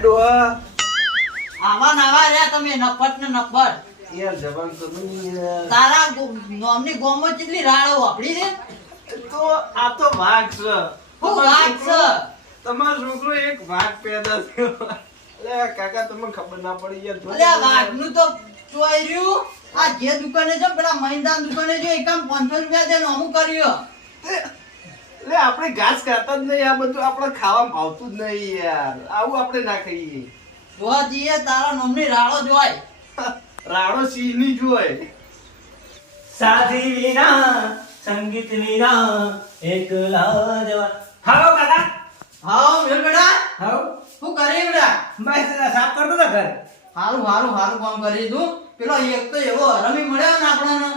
ડોહા આવા નાવા રહ્યા તમે નફટ ને નફટ યાર જવાન તો નહીં તારા નોમની ગોમો કેટલી રાડો વાપરી છે? તો આ તો વાઘ છે. હું વાત છે? તમારો છોકરો એક વાઘ પેદા થયો. અલે કાકા તમને ખબર ના પડી યાર અલે આ વાઘનું તો ચોઈ રહ્યું. આ જે દુકાને છે પેલા મહિન્દ્રા દુકાને જો એકામ 500 રૂપિયા દે નોમું કર્યું. એટલે આપણે ઘાસ ખાતા જ નહીં આ બધું આપણે ખાવા ભાવતું જ નહીં યાર. આવું આપણે ના ખાઈએ. જોવા જઈએ તારા નમની રાડો જોય રાડો સિંહની જોય સાથી વિના સંગીત વિના એકલા જવા. હાલો કાકા. હાઓ મેલ બેટા. હાલો. શું કરી બેટા? બસ સાફ કરતો તો ઘર. હારું હારું હારું કામ કરી તું. પેલો એક તો એવો હરમી મળ્યો ને આપણને.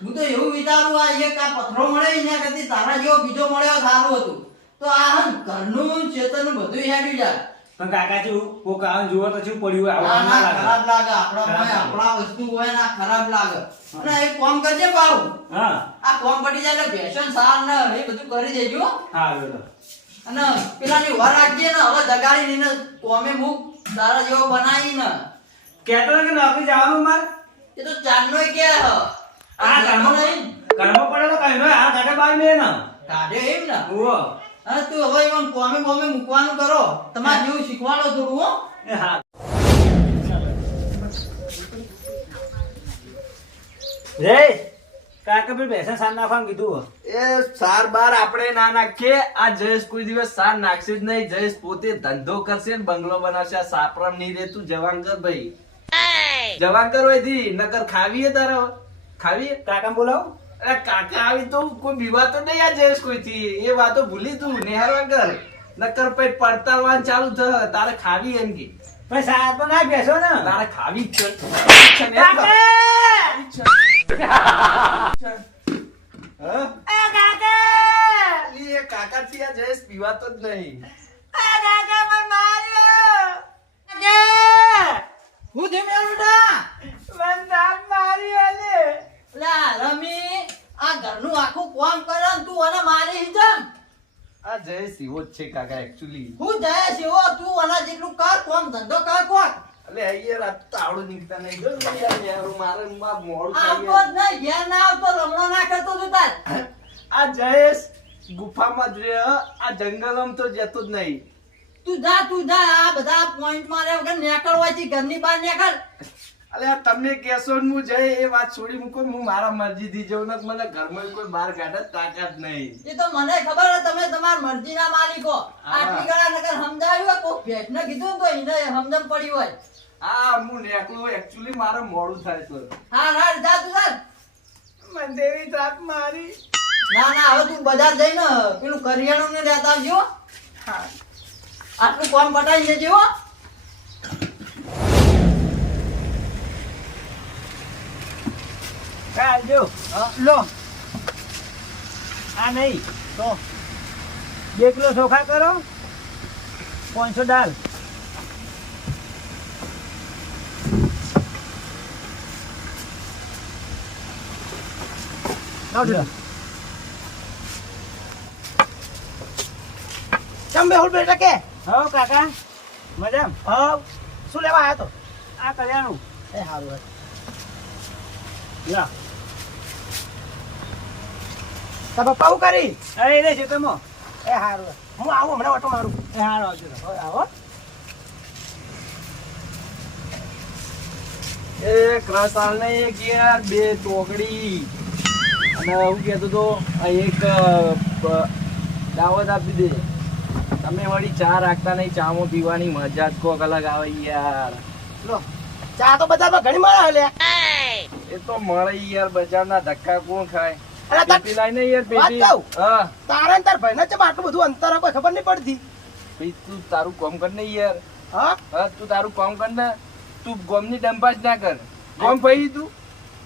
હું. તો એવું વિચારું આ એક આ પથરો મળે એના કરતી તારા જેવો બીજો મળ્યો સારું હતું. તો આ હમ ઘરનું ચેતન બધું હેડી જાય પણ કાકા શું કોક આવે જુઓ તો શું પડ્યું આવું ના ના ખરાબ લાગે. લાગે. આપણા આપણા વસ્તુ હોય ના ખરાબ લાગે. અને એક કોમ કરજે બાવું હા. આ કોમ પડી જાય એટલે ભેષણ સાર ને એ બધું કરી દેજો. હા બેટા અને પેલાની વાર રાખજે ને હવે જગાડી ને કોમે મુક તારા જેવો બનાવી ને કહેતો કે નોકરી જવાનું માર. એ તો ચાંદનો કે હ? આ ઘરમાં નહીં ઘરમાં પડેલો કઈ નો આ કાકા બાર મે ને. કાઢે એમ ને? ઓ હા તું હવે એમ કોમે કોમે મૂકવાનું કરો. તમારે જેવું શીખવાડો થોડું હો. હા. રે કાકા પર બેસા સાર નાખવાનું કીધું એ સાર બાર આપણે ના નાખીએ. આ જયેશ કોઈ દિવસ સાર નાખશે જ નહીં. જયેશ પોતે ધંધો કરશે ને બંગલો બનાવશે. આ સાપરામ નહીં રહેતું જવાન કર ભાઈ. જવાન કરો એથી નકર ખાવીએ તારે ખાવીએ કાકા બોલાવો અરે કાકા આવી તો કોઈ બીવાતો નહીં આ જયેશ કોઈથી એ વાતો ભૂલી તું નિહાળવા કર નકર પછી પડતાલવાનું ચાલુ થ તારે ખાવી એમ કે પણ સાહેબ તો ના બેસો ને તારે ખાવી જ છે. કાકા! હા? એ કાકા! ઈ એ કાકાથી આ જયેશ પીવાતો જ નહીં કાકા મને માર્યો! કાકા! હું થયું મેલ બેટા મને સાપ માર્યો લે! લા રમી આ ઘરનું આખું કામ કરે ને તું અને મારી હિજમ જ છે કાકા એક્ચ્યુઅલી હું જાય છે તું આના જેટલું કર કોમ ધંધો કર કોક અલે યાર આ તાવડું નીકળતા નહીં. જો યાર મારે માં મોડું આવતો જ નહીં ઘેર ના આવતો લમણો ના કરતો તું તાર. આ જયેશ ગુફામાં જ રહે આ જંગલમાં તો જતો જ નહીં. તું જા તું જા આ બધા પોઈન્ટ માર્યા વગર નીકળવાથી ઘરની બહાર નીકળ. અલે આ તમે કેશો ને હું જઈ એ વાત છોડી મૂકો હું મારા મરજીથી જઉં ને મને ઘરમાં કોઈ બહાર કાઢે તાકાત નહીં. એ તો મને ખબર છે તમે તમારી મરજીના માલિકો. આટલી ગળા નગર સમજાયું હોય ભેટ ભેટને કીધું ને તો એને સમજમ પડી હોય. હા હું નેકલો એકચ્યુઅલી મારે મોડું થાય તો. હા હા જા તું સર મને દેવી તાપ મારી. ના ના હવે તું બજાર જઈને પેલું કરિયાણું ને લેતા આવજો આટલું કામ પટાઈ દેજો કાઢજો. લો. આ નહીં તો. બે કિલો ચોખા કરો પાંચસો દાલ. ચમ બેહુલ બેટા કે? હઉ કાકા. મજામ? હો શું લેવા આવ્યો તો? આ કલ્યાણું એ સારું લા. તો પપ્પા હું કરી. અરે રે છે તમે એ હારું. હું આવું હમણાં ઓટો મારું. એ હારો આવજો આવો. એક રસાલ ને એક યાર બે ટોકડી અને હું કહેતો તો એક દાવત આપી દે. તમે વળી ચા રાખતા નહીં ચામો પીવાની મજા જ કોક અલગ આવે યાર. લો ચા તો બજારમાં ઘણી મળે એ તો મળે યાર બજારના ધક્કા કોણ ખાય? યાર હા. તારા તાર ભાઈ ચમ આટલું બધું અંતર હોય, ખબર નહીં પડતી. ભાઈ તું તારું કામ કર ને યાર. હા? હા તું તારું કામ કર ને. તું ગોમની ડંપાસ ના કર. ગોમ ભાઈ તું.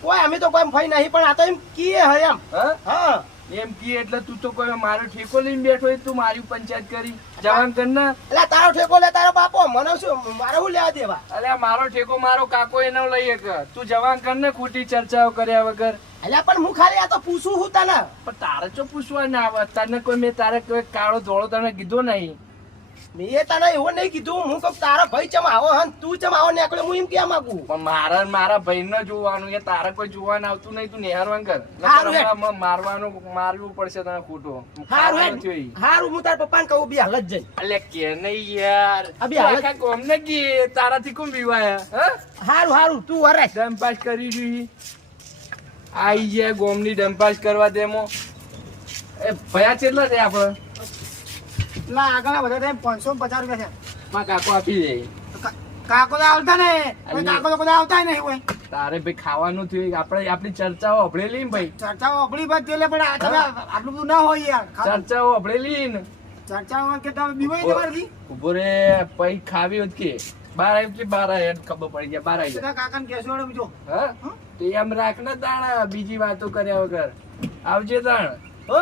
કોઈ અમે તો કોઈ ફઈ નહીં પણ આ તો એમ કીએ હે એમ. હા? હા. એમ કી એટલે તું તો કોઈ મારો ઠેકો લઈને બેઠો હોય તું મારી પંચાયત કરી. જવાન કર ને એટલે તારો ઠેકો લે તારો બાપો મને શું મારે શું લેવા દેવા? અરે મારો ઠેકો મારો કાકો એનો લઈ કે તું જવાન કર ને ખોટી ચર્ચાઓ કર્યા વગર. એટલે પણ હું ખાલી આ તો પૂછું હું તને. પણ તારે ચો પૂછવા ના આવે? તને કોઈ મેં તારે કોઈ કાળો ધોળો તને કીધો નહીં. મેં તને એવું નહીં કીધું. હું કહું તારા ભાઈ ચમ આવો હન તું ચમ આવો નીકળે હું એમ કેમ માંગુ. પણ મારા ને મારા જોવાનું કે તારે કોઈ જોવાનું આવતું નહીં તું નેહારવાન કર. નકર હારું હેડ. હમણાં મારવાનું મારવું પડશે તને ખોટો. હારું. હારું હું તારા પપ્પાને કહું બી હાલ જ જઈ. અલ્યા કે નહીં યાર. આ બે તું હાલત- આખા ગામને ગઈ તારાથી કોમ બીવાયા હા હારું હારું તું વરે ડંપાસ કરી જોઈ. આઈ જાય ગોમની ડંપાસ કરવા દેમો. એ ભયા કેટલા છે આપણે? પેલા આગળ બધા થાય પાંચસો પચાસ રૂપિયા માં કાકો આપી દે. કાકો તો આવતા ને કાકો તો બધા આવતા નહીં હોય. તારે ભાઈ ખાવાનું થયું આપણે આપણી ચર્ચાઓ અભળેલી ને ભાઈ. ચર્ચાઓ અભળી બાદ તેલે પણ તમે આટલું બધું ના હોય યાર. ચર્ચાઓ અભળેલી ને. ચર્ચામાં કે તમે બીવાય તમારાથી ઊભો રે પૈ ખાવી હોત કે. બાર આવી કે બાર આવી ખબર પડી જાય બાર આવી જાય. બધા કાકાને કેસો હેડો બીજો. હા? તો એમ રાખ ને દાણા બીજી વાતો કર્યા વગર. આવજે દાણ. હો?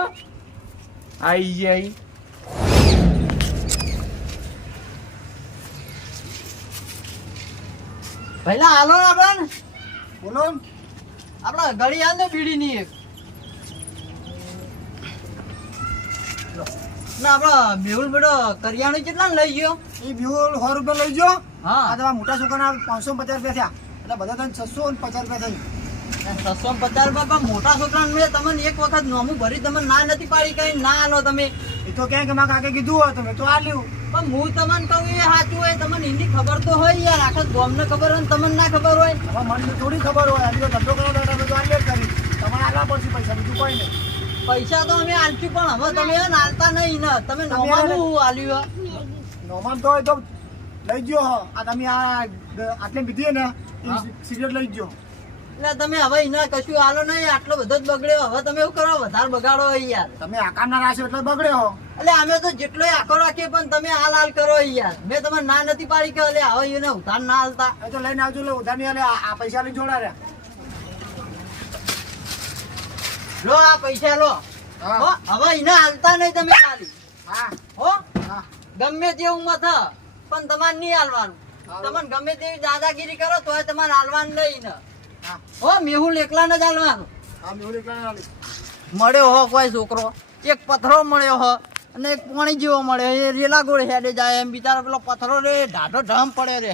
આઈ જાય. પહેલા હાલો ને આપણે બોલો. આપણા ઘડી આલ ને બીડીની એક ના આપણે મેહુલ બેટો કરિયાણું કેટલા લઈ ગયો? એ બ્યુલ સો રૂપિયા લઈ ગયો. હા. આ તમારા મોટા છોકરાના પાંચસો પચાસ રૂપિયા થયા. એટલે બધા તને છસો પચાસ રૂપિયા થઈ છસો પચાસ રૂપિયા મોટા છોકરાને મેં તમને એક વખત નોમું ભરી તમે ના નથી પાડી કઈ ના આલો તમે. એ તો ક્યાંક મારા કાકે કીધું હોય તમે તો આ લ્યું પણ હું તમને કહું એ સાચું હોય તમને એની ખબર તો હોય યાર આખા ગામને ખબર હોય તમને ના ખબર હોય. હવે મને થોડી ખબર હોય આજે ધંધો કરો તો બધું આ કરી. તમારે આલવા પડશે પૈસા બીજું કોઈ નહીં. પૈસા તો અમે આલશું પણ હવે તમે આલતા નહીં ને. તમે નોમાનું આલ્યું નોમાન તો હોય તો લઈ ગયો હો. આ તમે આ આટલી પીધી ને સિગરેટ લઈ ગયો. એટલે તમે હવે એના કશું હાલો નહીં આટલો બધો જ બગડ્યો. હવે તમે એવું કરો વધારે બગાડો યાર તમે આકારના રાશો એટલે બગડ્યો. એટલે અમે તો જેટલો આખો રાખીએ પણ તમે હાલ હાલ કરો યાર મેં તમે ના નથી પાડી કે એટલે હવે એને ઉધાર ના હાલતા એ તો લઈને આવજો લે ઉધાર નહીં આ પૈસા લઈને જોડા રહ્યા. લો આ પૈસા લો. હવે એને હાલતા નહીં તમે ખાલી. હા. હો ગમે તેવું મથ પણ તમારે નહીં હાલવાનું. તમને ગમે તેવી દાદાગીરી કરો તોય તમારે હાલવાનું નહીં ને હા. મેહુલ એકલા ને જ હા મેહુલ એકલા આલે મળ્યો હો કોઈ છોકરો. એક પથરો મળ્યો હો અને એક પાણી જેવો મળ્યો. એ રેલા ગોળ હેડે જાય એમ. બિચારો પેલો પથરો રે ઢાઢો ઢમ પડ્યો રે.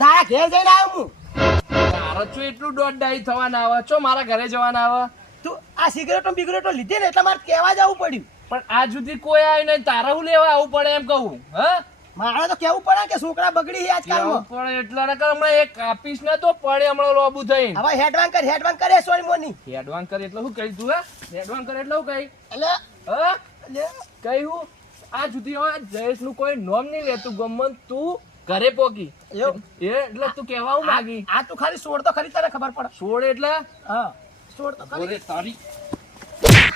તારા ઘેર જઈને આવું તારો છું એટલું દોઢ ડાઈ થવાના આવે. છો મારા ઘરે જવાના આવે? તું આ સિગરેટો બિગરેટો લીધી ને એટલે મારે કહેવા જવું પડ્યું. પણ આ સુધી કોઈ આવ્યું નહીં. તારા હું લેવા આવું પડે એમ કહું હા? મારે તો કેવું પડે કે છોકરા બગડી આજકાલમાં? પડે? એટલા નકર હમણાં એક આપીશ ને તો પડે હમણાં લોબુ થઈ હવે હેડવાન કર હેડવાન કરે સોરી મોની. હેડવાન કર એટલે શું કહી તું હે? હેડવાન કરે એટલે શું કહી એટલે હા? એટલે કહ્યું આ સુધી જયેશનું કોઈ નોમ નહીં લેતું ગમન તું ઘરે પોકી એ એટલે તું કેવા હું માગી. આ તું ખાલી સોડ તો ખરી તને ખબર પડે. સોડ એટલે? હા સોડ તો ખરી. ઓરે તારી.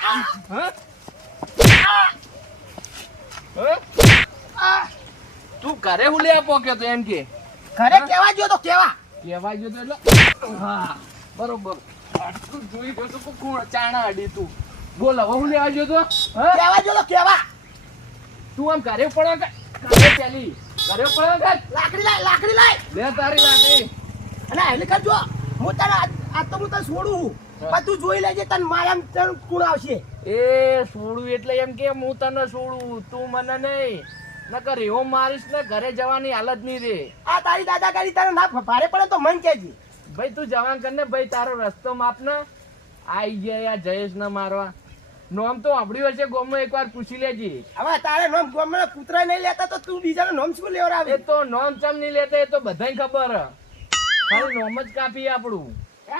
હા? હા? તું ઘરે હું લેવા પોક્યો તો એમ કે? ઘરે કેવા ગયો તો કેવા? કેવા ગયો તો એટલે? હા બરોબર. આટલું જોઈ ગયો તો કોણ? ચાણા અડી તું. બોલ હવે હું લેવા ગયો તો? કેવા ગયો તો કેવા? તું આમ ઘરે પડે ઘરે પેલી. ઘરે પડે લાકડી લાય લાકડી લાય. લે તારી લાકડી. અને એટલે કરજો હું તને આજ તો હું તને છોડું પણ તું જોઈ લેજે તને મારા તને કોણ આવશે? એ છોડું એટલે એમ કે હું તને છોડું? તું મને નહીં. નકર એવો મારીશ ને ઘરે જવાની હાલત નહીં રે. આ તારી દાદાગીરી તારે ના ભારે પડે તો મન કહેજે. ભાઈ તું જવાન કર ને ભાઈ તારો રસ્તો માપ ને. આઈ ગયા જયેશ ને મારવા. નોમ તો આપડી હશે ગોમમાં એકવાર પૂછી લેજી. હવે તારે નોમ ગોમ કૂતરા નહીં લેતા તો તું બીજાનો નોમ શું લેવડાવે? એ તો નોમ ચમ નહીં લેતા એ તો બધાય ખબર. ખાલી નોમ જ કાપી આપણું.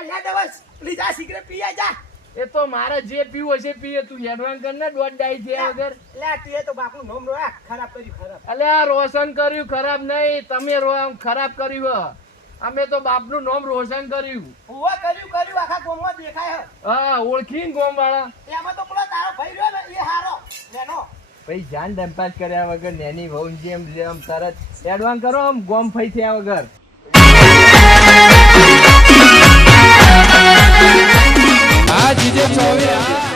લે દવસ પ્લીઝ આ સિગરેટ પી જા. એ તો મારે જે પીવું હશે પીએ તું. હેડવાન કર ને દોઢ ડાઈ છે વગર. લે તું તો બાપનું નોમ રો. ખરાબ કર્યું ખરાબ. અલે આ રોશન કર્યું ખરાબ નહીં. તમે રો ખરાબ કર્યું. અમે તો બાપનું નામ રોશન કર્યું. ઓવા કર્યું કર્યું આખા ગોમમાં દેખાય હા. ઓળખીને ગોમ વાળા એમાં તો પેલો તારો ભાઈ રહ્યો ને એ હારો. નેનો. ભાઈ જાન ડંપાસ કર્યા વગર નેની વહુ જેમ જેમ તરત એડવાન્સ કરો આમ ગોમ ફઈ થયા વગર. આ જીજે ચોવી આ